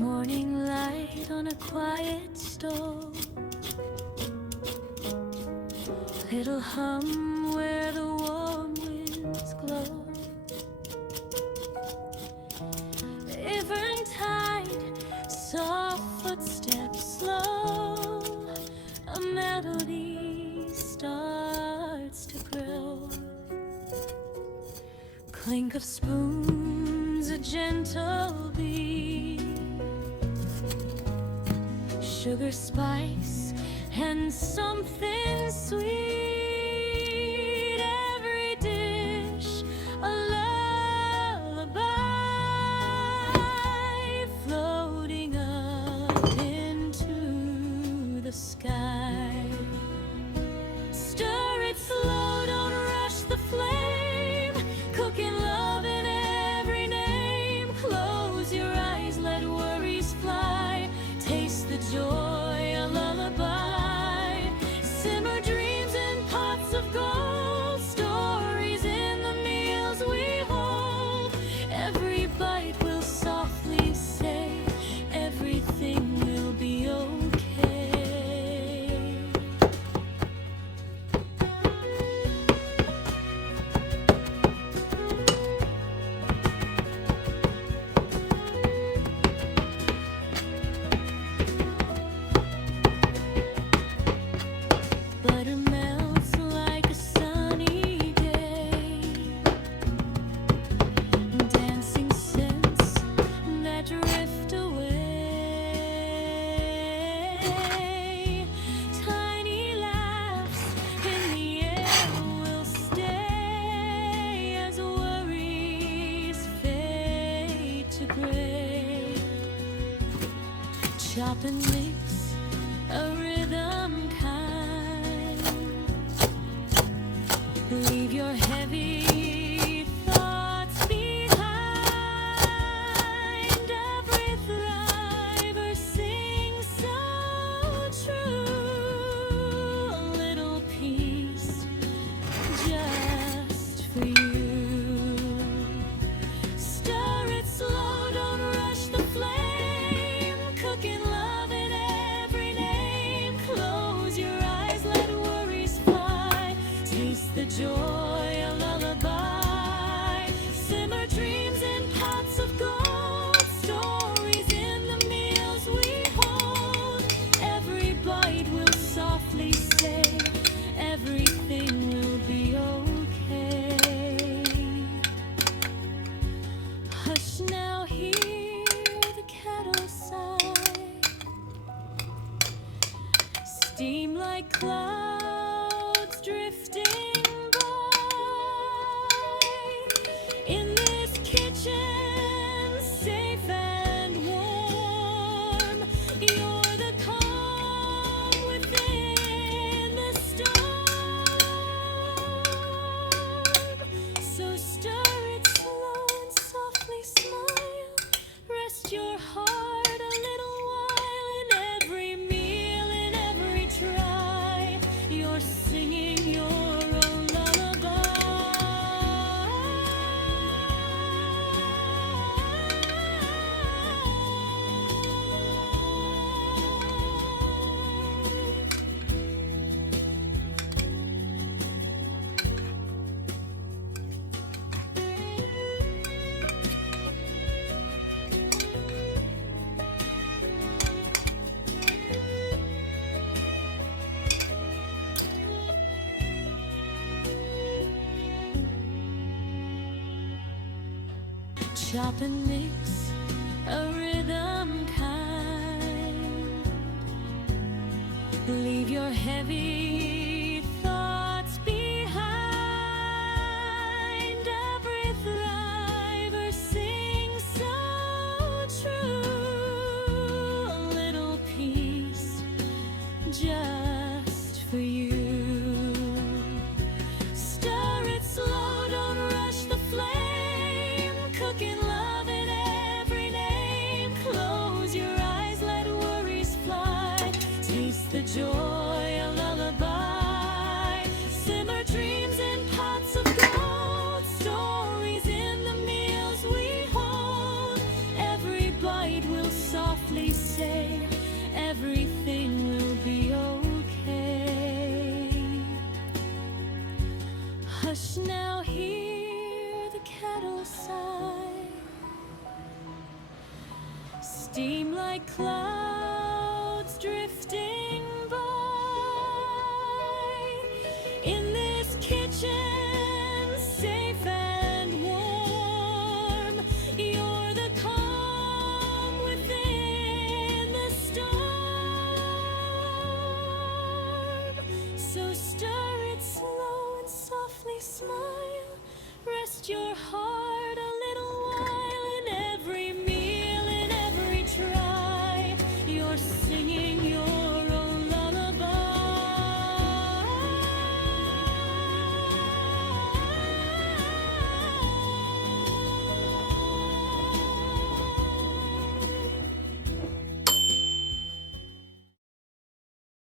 Morning light on a quiet stove, little hum where the warm winds glow. Eventide, soft footsteps slow, a melody starts to grow. Clink of spoons, a gentle beat, sugar, spice, and something sweet. Every dish a lullaby, floating up into the sky. Stir it slow, don't rush the flame, cooking love in every name. Close your eyes, let worries fly, taste the joy, a lullaby. Simmer dreams in pots of gold, stories in the meals we hold. Every bite will softly say, everything will be okay. Butter melts like a sunny day, dancing scents that drift away. Tiny laughs in the air will stay as worries fade to gray. Chop and mix, a rhythm kind. Leave your heavy thoughts behind. Every thriver sings so true. A little piece just for you. Stir it slow, don't rush the flame, cooking love in every name. Close your eyes, let worries fly, taste the joy, a lullaby. Simmer dreams in pots of gold, stories in the meals we hold. Every bite will softly say, everything will be okay. Hush now, hear the kettle sigh, steam like clouds drifting by. In this kitchen, safe and warm, you're the calm within the storm. So stir it slow and softly smile, rest your heart a little while. In every meal, in every try, you're singing your own lullaby. Chop and mix, a rhythm kind. Leave your heavy thoughts behind. Every thriver sings so true. A little piece just for you. Stir it slow, don't rush the flame, cooking love in every name. Close your eyes, let worries fly, taste the joy, a lullaby. Hush now, hear the kettle sigh. Steam like clouds drifting